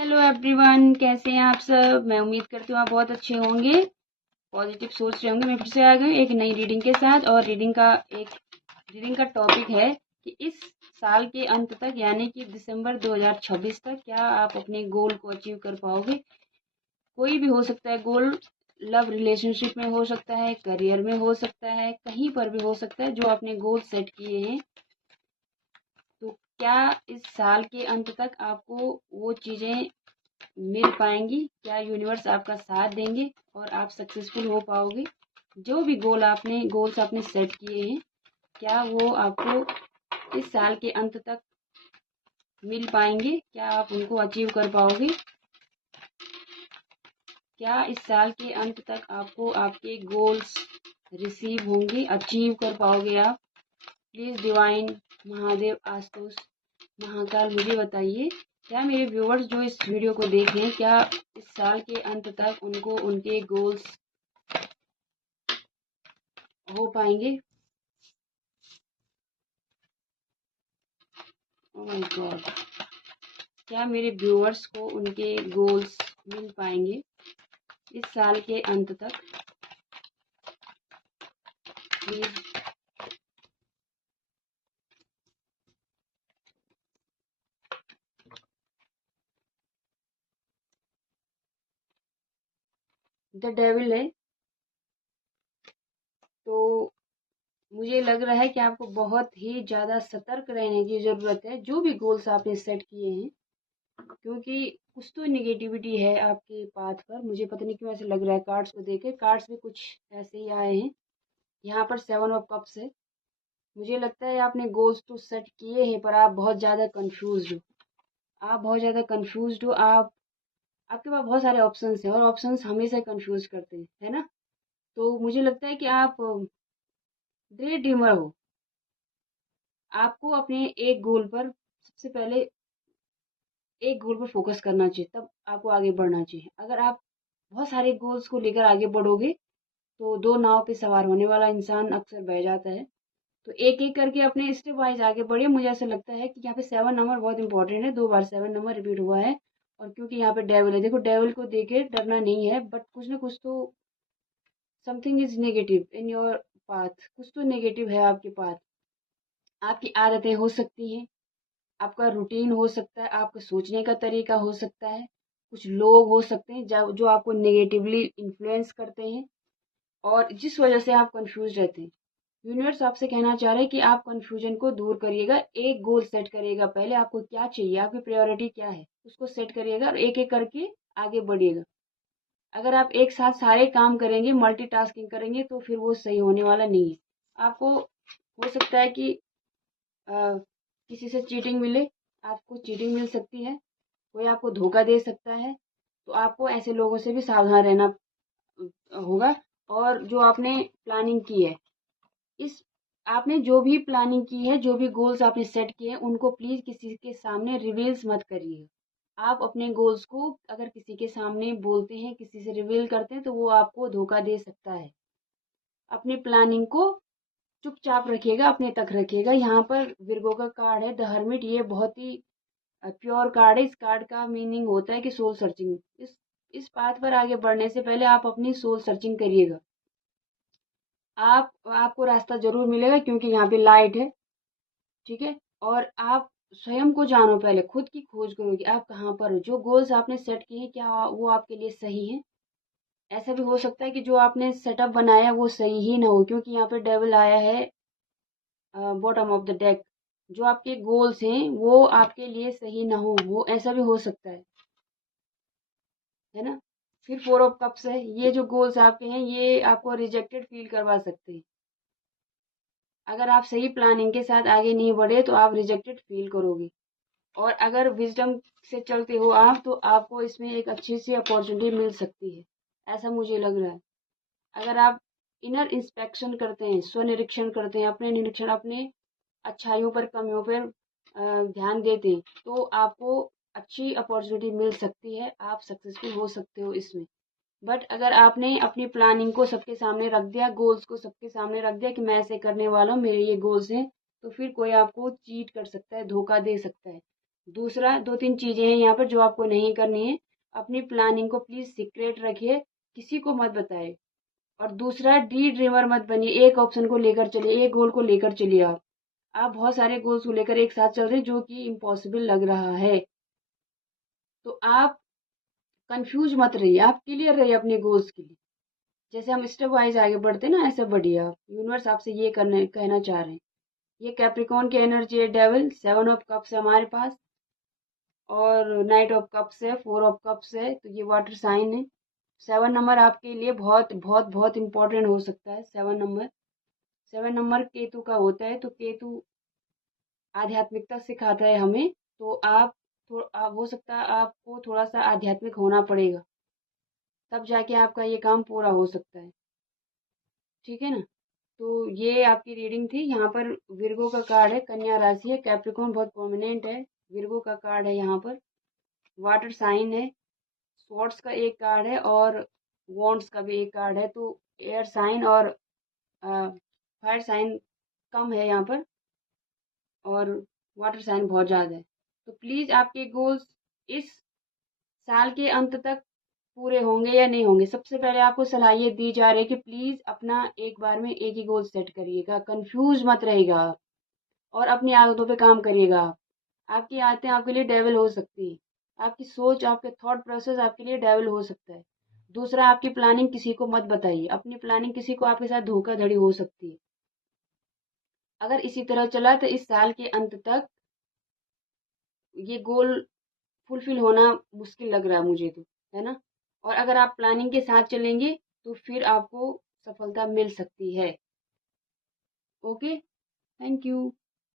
Hello everyone, कैसे हैं आप सब। मैं उम्मीद करती हूँ आप बहुत अच्छे होंगे, पॉजिटिव सोच रहे होंगे। मैं फिर से आ गई एक नई रीडिंग के साथ। और रीडिंग का टॉपिक है कि इस साल के अंत तक यानी कि दिसंबर 2026 तक क्या आप अपने गोल को अचीव कर पाओगे। कोई भी हो सकता है गोल, लव रिलेशनशिप में हो सकता है, करियर में हो सकता है, कहीं पर भी हो सकता है। जो आपने गोल सेट किए हैं, तो क्या इस साल के अंत तक आपको वो चीज़ें मिल पाएंगी? क्या यूनिवर्स आपका साथ देंगे और आप सक्सेसफुल हो पाओगे? जो भी गोल्स आपने सेट किए हैं, क्या वो आपको इस साल के अंत तक मिल पाएंगे? क्या आप उनको अचीव कर पाओगे? क्या इस साल के अंत तक आपको आपके गोल्स रिसीव होंगे, अचीव कर पाओगे आप? प्लीज़ डिवाइन, महादेव, आशुतोष, महाकाल, मुझे बताइए क्या मेरे व्यूअर्स जो इस वीडियो को देख रहे हैं, क्या इस साल के अंत तक उनको उनके गोल्स हो पाएंगे? ओह माय गॉड, क्या मेरे व्यूअर्स को उनके गोल्स मिल पाएंगे इस साल के अंत तक? प्लीज द डेविल है, तो मुझे लग रहा है कि आपको बहुत ही ज़्यादा सतर्क रहने की ज़रूरत है जो भी गोल्स आपने सेट किए हैं, क्योंकि कुछ तो निगेटिविटी है आपके पाथ पर। मुझे पता नहीं क्यों ऐसे लग रहा है, कार्ड्स को देखे कार्ड्स भी कुछ ऐसे ही आए हैं। यहाँ पर 7 ऑफ कप्स है। मुझे लगता है आपने गोल्स तो सेट किए हैं, पर आप बहुत ज़्यादा कंफ्यूज हो। आप बहुत ज़्यादा कंफ्यूज हो। आपके पास बहुत सारे ऑप्शंस हैं और ऑप्शंस हमेशा कंफ्यूज करते हैं, है ना। तो मुझे लगता है कि आप डे ड्रीमर हो। आपको अपने एक गोल पर सबसे पहले एक गोल पर फोकस करना चाहिए, तब आपको आगे बढ़ना चाहिए। अगर आप बहुत सारे गोल्स को लेकर आगे बढ़ोगे तो दो नाव पे सवार होने वाला इंसान अक्सर बह जाता है। तो एक एक करके अपने स्टेप वाइज आगे बढ़िए। मुझे ऐसा लगता है कि यहाँ पे 7 नंबर बहुत इंपॉर्टेंट है। 2 बार 7 नंबर रिपीट हुआ है। और क्योंकि यहाँ पे डेविल है, देखो डेविल को देखे डरना नहीं है, बट कुछ ना कुछ तो something is negative in your path. कुछ तो नेगेटिव है आपके पाथ। आपकी आदतें हो सकती हैं, आपका रूटीन हो सकता है, आपका सोचने का तरीका हो सकता है, कुछ लोग हो सकते हैं जो आपको नेगेटिवली इन्फ्लुएंस करते हैं और जिस वजह से आप कंफ्यूज रहते हैं। यूनिवर्स आपसे कहना चाह रहे हैं कि आप कंफ्यूजन को दूर करिएगा। एक गोल सेट करिएगा, पहले आपको क्या चाहिए, आपकी प्रायोरिटी क्या है, उसको सेट करिएगा और एक एक करके आगे बढ़िएगा। अगर आप एक साथ सारे काम करेंगे, मल्टीटास्किंग करेंगे, तो फिर वो सही होने वाला नहीं है। आपको हो सकता है कि किसी से चीटिंग मिले, आपको चीटिंग मिल सकती है, कोई आपको धोखा दे सकता है। तो आपको ऐसे लोगों से भी सावधान रहना होगा। और जो आपने प्लानिंग की है, इस आपने जो भी प्लानिंग की है, जो भी गोल्स आपने सेट किए हैं, उनको प्लीज किसी के सामने रिवील्स मत करिए। आप अपने गोल्स को अगर किसी के सामने बोलते हैं, किसी से रिवील करते हैं, तो वो आपको धोखा दे सकता है। अपनी प्लानिंग को चुपचाप रखिएगा, अपने तक रखिएगा। यहाँ पर विरगो का कार्ड है, द हर्मिट। ये बहुत ही प्योर कार्ड है। इस कार्ड का मीनिंग होता है कि सोल सर्चिंग। इस पाथ पर आगे बढ़ने से पहले आप अपनी सोल सर्चिंग करिएगा। आपको रास्ता जरूर मिलेगा, क्योंकि यहाँ पे लाइट है, ठीक है। और आप स्वयं को जानो, पहले खुद की खोज करो कि आप कहाँ पर हो। जो गोल्स आपने सेट किए हैं, क्या वो आपके लिए सही है? ऐसा भी हो सकता है कि जो आपने सेटअप बनाया वो सही ही ना हो, क्योंकि यहाँ पे डेविल आया है बॉटम ऑफ द डेक। जो आपके गोल्स हैं वो आपके लिए सही ना हो, वो ऐसा भी हो सकता है ना। फिर 4 ऑफ कप्स है। ये जो गोल्स आपके हैं, ये आपको रिजेक्टेड फील करवा सकते हैं। अगर आप सही प्लानिंग के साथ आगे नहीं बढ़े तो आप रिजेक्टेड फील करोगे। और अगर विजडम से चलते हो आप, तो आपको इसमें एक अच्छी सी अपॉर्चुनिटी मिल सकती है, ऐसा मुझे लग रहा है। अगर आप इनर इंस्पेक्शन करते हैं, स्वनिरीक्षण करते हैं, अपने निरीक्षण, अपने अच्छाइयों पर कमियों पर ध्यान देते हैं, तो आपको अच्छी अपॉर्चुनिटी मिल सकती है। आप सक्सेसफुल हो सकते हो इसमें। बट अगर आपने अपनी प्लानिंग को सबके सामने रख दिया, गोल्स को सबके सामने रख दिया कि मैं ऐसे करने वाला हूँ, मेरे ये गोल्स हैं, तो फिर कोई आपको चीट कर सकता है, धोखा दे सकता है। दूसरा 2-3 चीज़ें हैं यहाँ पर जो आपको नहीं करनी है। अपनी प्लानिंग को प्लीज़ सीक्रेट रखिए, किसी को मत बताइए। और दूसरा, डी ड्रीमर मत बनिए। एक ऑप्शन को लेकर चलिए, एक गोल को लेकर चलिए आप बहुत सारे गोल्स को लेकर एक साथ चल रहे हैं जो कि इम्पॉसिबल लग रहा है। तो आप कंफ्यूज मत रहिए, आप क्लियर रहिए अपने गोल्स के लिए। जैसे हम स्टेप वाइज आगे बढ़ते हैं ना, ऐसे बढ़िए आप। यूनिवर्स आपसे ये करने कहना चाह रहे हैं। ये कैप्रिकॉर्न की एनर्जी है, डेविल 7 ऑफ कप्स है हमारे पास, और नाइट ऑफ कप्स है, 4 ऑफ कप्स है, तो ये वाटर साइन है। 7 नंबर आपके लिए बहुत बहुत बहुत इंपॉर्टेंट हो सकता है। 7 नंबर केतु का होता है, तो केतु आध्यात्मिकता सिखाता है हमें। तो हो सकता है आपको थोड़ा सा आध्यात्मिक होना पड़ेगा, तब जाके आपका ये काम पूरा हो सकता है। ठीक है ना? तो ये आपकी रीडिंग थी। यहाँ पर विर्गो का कार्ड है, कन्या राशि है, कैप्रिकॉर्न बहुत प्रोमिनेंट है, विर्गो का कार्ड है यहाँ पर, वाटर साइन है, स्वॉर्ड्स का एक कार्ड है, और वॉन्ड्स का भी एक कार्ड है। तो एयर साइन और फायर साइन कम है यहाँ पर, और वाटर साइन बहुत ज़्यादा है। तो प्लीज़ आपके गोल्स इस साल के अंत तक पूरे होंगे या नहीं होंगे। सबसे पहले आपको सलाह ये दी जा रही है कि प्लीज़ अपना एक बार में एक ही गोल सेट करिएगा, कंफ्यूज मत रहिएगा और अपनी आदतों पे काम करिएगा। आपकी आदतें आपके लिए डेविल हो सकती है, आपकी सोच, आपके थॉट प्रोसेस आपके लिए डेविल हो सकता है। दूसरा, आपकी प्लानिंग किसी को मत बताइए, अपनी प्लानिंग किसी को आपके साथ धोखाधड़ी हो सकती है। अगर इसी तरह चला तो इस साल के अंत तक ये गोल फुलफिल होना मुश्किल लग रहा है मुझे तो, है ना? और अगर आप प्लानिंग के साथ चलेंगे तो फिर आपको सफलता मिल सकती है। Okay, thank you.